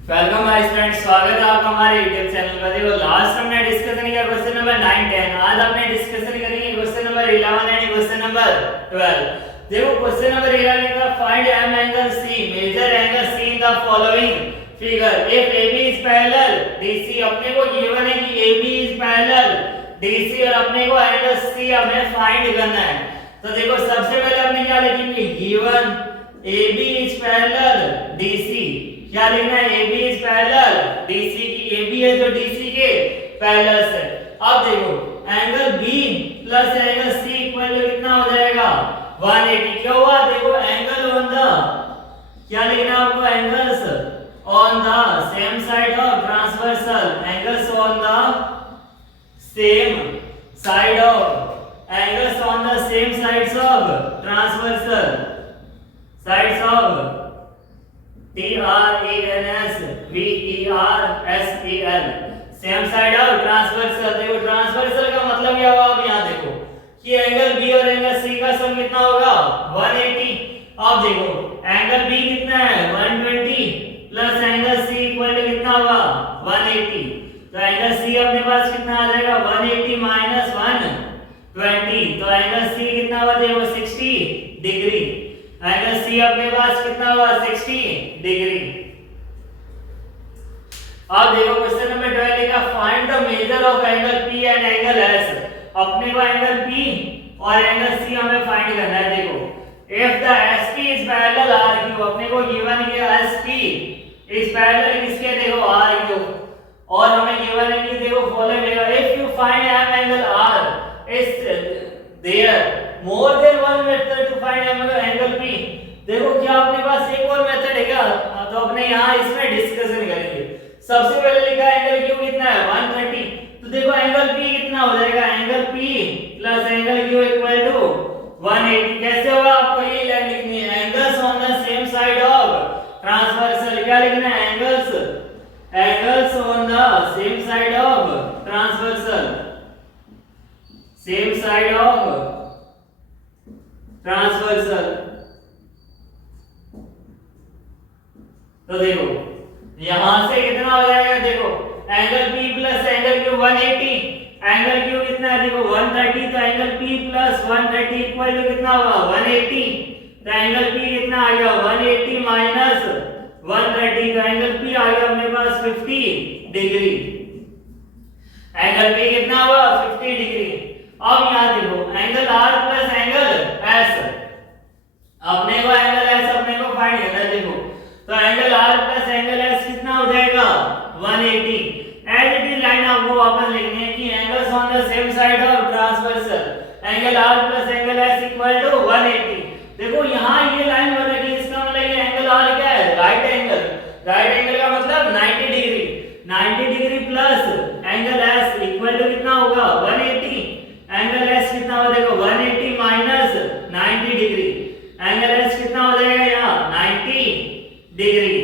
Welcome my student, स्वागत है आपका हमारे YouTube चैनल पर। देखो लास्ट हमने डिस्कशन किया क्वेश्चन नंबर 9 10। आज हमने डिस्कशन करेंगे question number 11 and question number 12। देखो क्वेश्चन नंबर 11 का find M angle C, measure angle C in the following figure if AB is parallel DC। अपने को गिवन है कि AB इज पैरेलल DC और अपने को एंगल C हमें फाइंड करना है। तो देखो सबसे पहले हमने क्या लिखेंगे, given AB is parallel DC। क्या लिखना है, AB इज पैरेलल DC की, AB है जो DC के पैरेलल है। अब देखो angle B plus angle C equal to कितना हो जाएगा 180। क्या हुआ, देखो एंगल ऑन द, क्या लिखना है आपको, angles on the same side of transversal, angles on the same side of, angles on the same sides of transversal, sides of TRANS VERSEL, same side of transversal. देखो transversal का मतलब क्या हुआ, अब यहाँ देखो कि एंगल B और एंगल C का सम कितना होगा 180। अब देखो एंगल B कितना है 120 plus angle C equal to कितना होगा 180। तो एंगल C अपने पास कितना आ जाएगा 180 माइनस 120। तो एंगल C कितना होगा, देखो 60 डिग्री। एंगल C अपने पास कितना हुआ 60 डिग्री। अब देखो क्वेश्चन नंबर 12 का find the measure of angle P and angle S। अपने को एंगल P और एंगल C हमें फाइंड करना है। देखो if the SP is parallel RQ, अपने को गिवन है SP इज पैरेलल किसके, देखो RQ, और हमें गिवन है कि देखो following if you find M angle R is there more than one method to find angle P। देखो क्या अपने पास एक और मेथड है क्या, तो अपने यहाँ इसमें डिस्कशन करेंगे। सबसे पहले लिखा है एंगल Q कितना है 130। तो देखो एंगल P कितना हो जाएगा, angle P plus angle Q equal to 180। कैसे होगा, आपको ये लाइन लिखनी है, angles on the same side of transversal. क्या लिखना है, angles on the same side of transversal, same side of transversal. तो देखो यहां से कितना हो जाएगा, देखो angle P plus angle Q 180, angle Q कितना है देखो 130। तो angle P plus 130 equal to कितना होगा 180। तो एंगल P कितना आ गया 180 माइनस 130। तो एंगल P आ गया अपने पास 50 डिग्री। एंगल P कितना हुआ 50 डिग्री। अब यहाँ देखो angle R plus angle S, अपने को एंगल S अपने को फाइंड करना है। देखो तो angle R plus angle S कितना हो जाएगा 180। एज इट इज लाइन आपको वापस लिखनी है कि angles on the same side of transversal, angle R plus angle S equal to 180। देखो यहाँ ये लाइन बन रही है, इसका मतलब ये एंगल R क्या है, राइट एंगल। राइट एंगल का मतलब 90 degree. 90 degree plus angle S equal to कितना होगा 180। एंगल S कितना हो जाएगा 180 माइनस 90 डिग्री। एंगल S कितना हो जाएगा यहाँ 90 डिग्री।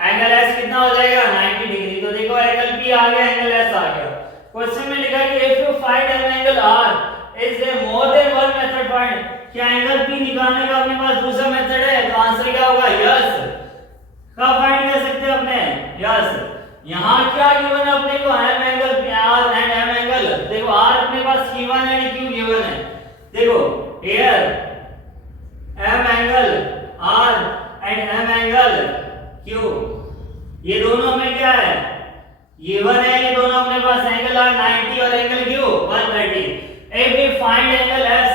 एंगल S कितना हो जाएगा 90 डिग्री। तो देखो एंगल P आ गया, एंगल S आ गया। क्वेश्चन में लिखा है कि if you find an angle R is there more than one method find. क्या एंगल P निकालने का अपने पास दूसरा मेथड है, तो आंसर क्या होगा यस। कब फाइंड कर सकते हैं अपने, यस। यहाँ क्या गिवन है अपने को, M angle R and M angle. देखो R अपने पास गिवन है, Q गिवन है। देखो here M angle R and M angle Q, ये दोनों में क्या है गिवन है, ये दोनों अपने पास एंगल R 90 और angle Q 130। If we find angle S,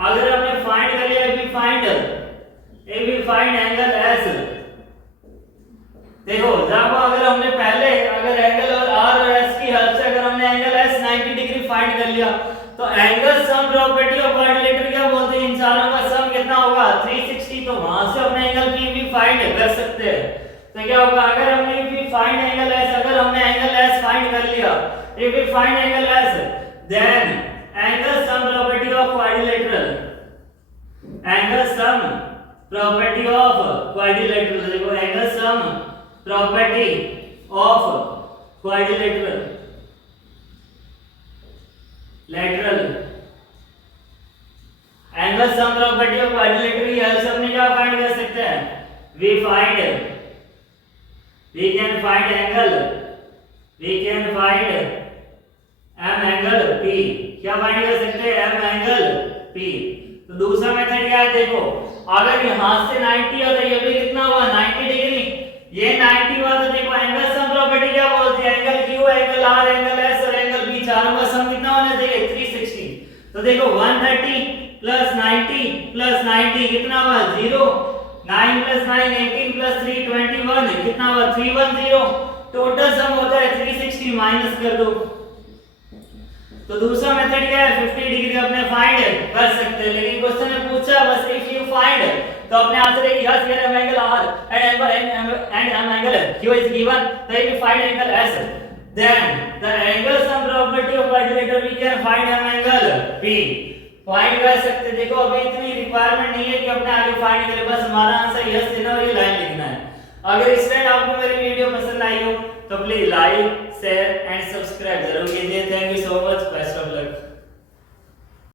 अगर हमने फाइंड कर लिया, if we find angle S, देखो जब अगर हमने पहले अगर एंगल और R और S की हेल्प से अगर हमने एंगल S 90 डिग्री फाइंड कर लिया, तो angle sum property of quadrilateral क्या बोलते हैं, इन चारों का सम कितना होगा 360। तो वहां से अपने एंगल P भी फाइंड कर सकते हैं। तो क्या होगा, अगर हमने भी फाइंड एंगल S, अगर हमने एंगल S फाइंड कर लिया, if we find angle S, then angle sum property of quadrilateral, angle sum property of quadrilateral. देखो angle sum property of quadrilateral, lateral, angle sum property of quadrilateral की help से अपने क्या find कर सकते हैं, we find we can find angle, we can find m angle p, क्या find कर सकते हैं m एंगल p। तो दूसरा मेथड क्या है देखो, अगर यहां से 90 और ये भी कितना हुआ 90 डिग्री, ये 90 हुआ तो देखो एंगल सम प्रॉपर्टी क्या बोलती है, angle q angle r angle s और एंगल p चारों का सम कितना होना चाहिए 360। तो देखो 130 प्लस 90 प्लस 90 कितना हुआ 0, 9 प्लस 9 18 प्लस 3 21 कितना हुआ 310, टोटल सम होता है 360, माइनस कर दो। तो दूसरा मेथड क्या है 50 डिग्री अपने फाइंड कर सकते हैं, लेकिन क्वेश्चन में पूछा बस इफ यू फाइंड, तो अपने आंसर है yes here m angle r and m angle q is given, so if you find angle s then the angle sum property of quadrilateral we can find m angle p, find कर सकते हैं। देखो अभी इतनी requirement नहीं है कि अपने आगे फाइंड करें, बस हमारा आंसर यस देना और ये लाइन लिखना है। अगर स्टूडेंट आपको मेरी वीडियो पसंद आई हो तो please like share and subscribe जरूर कीजिए। Thank you so much.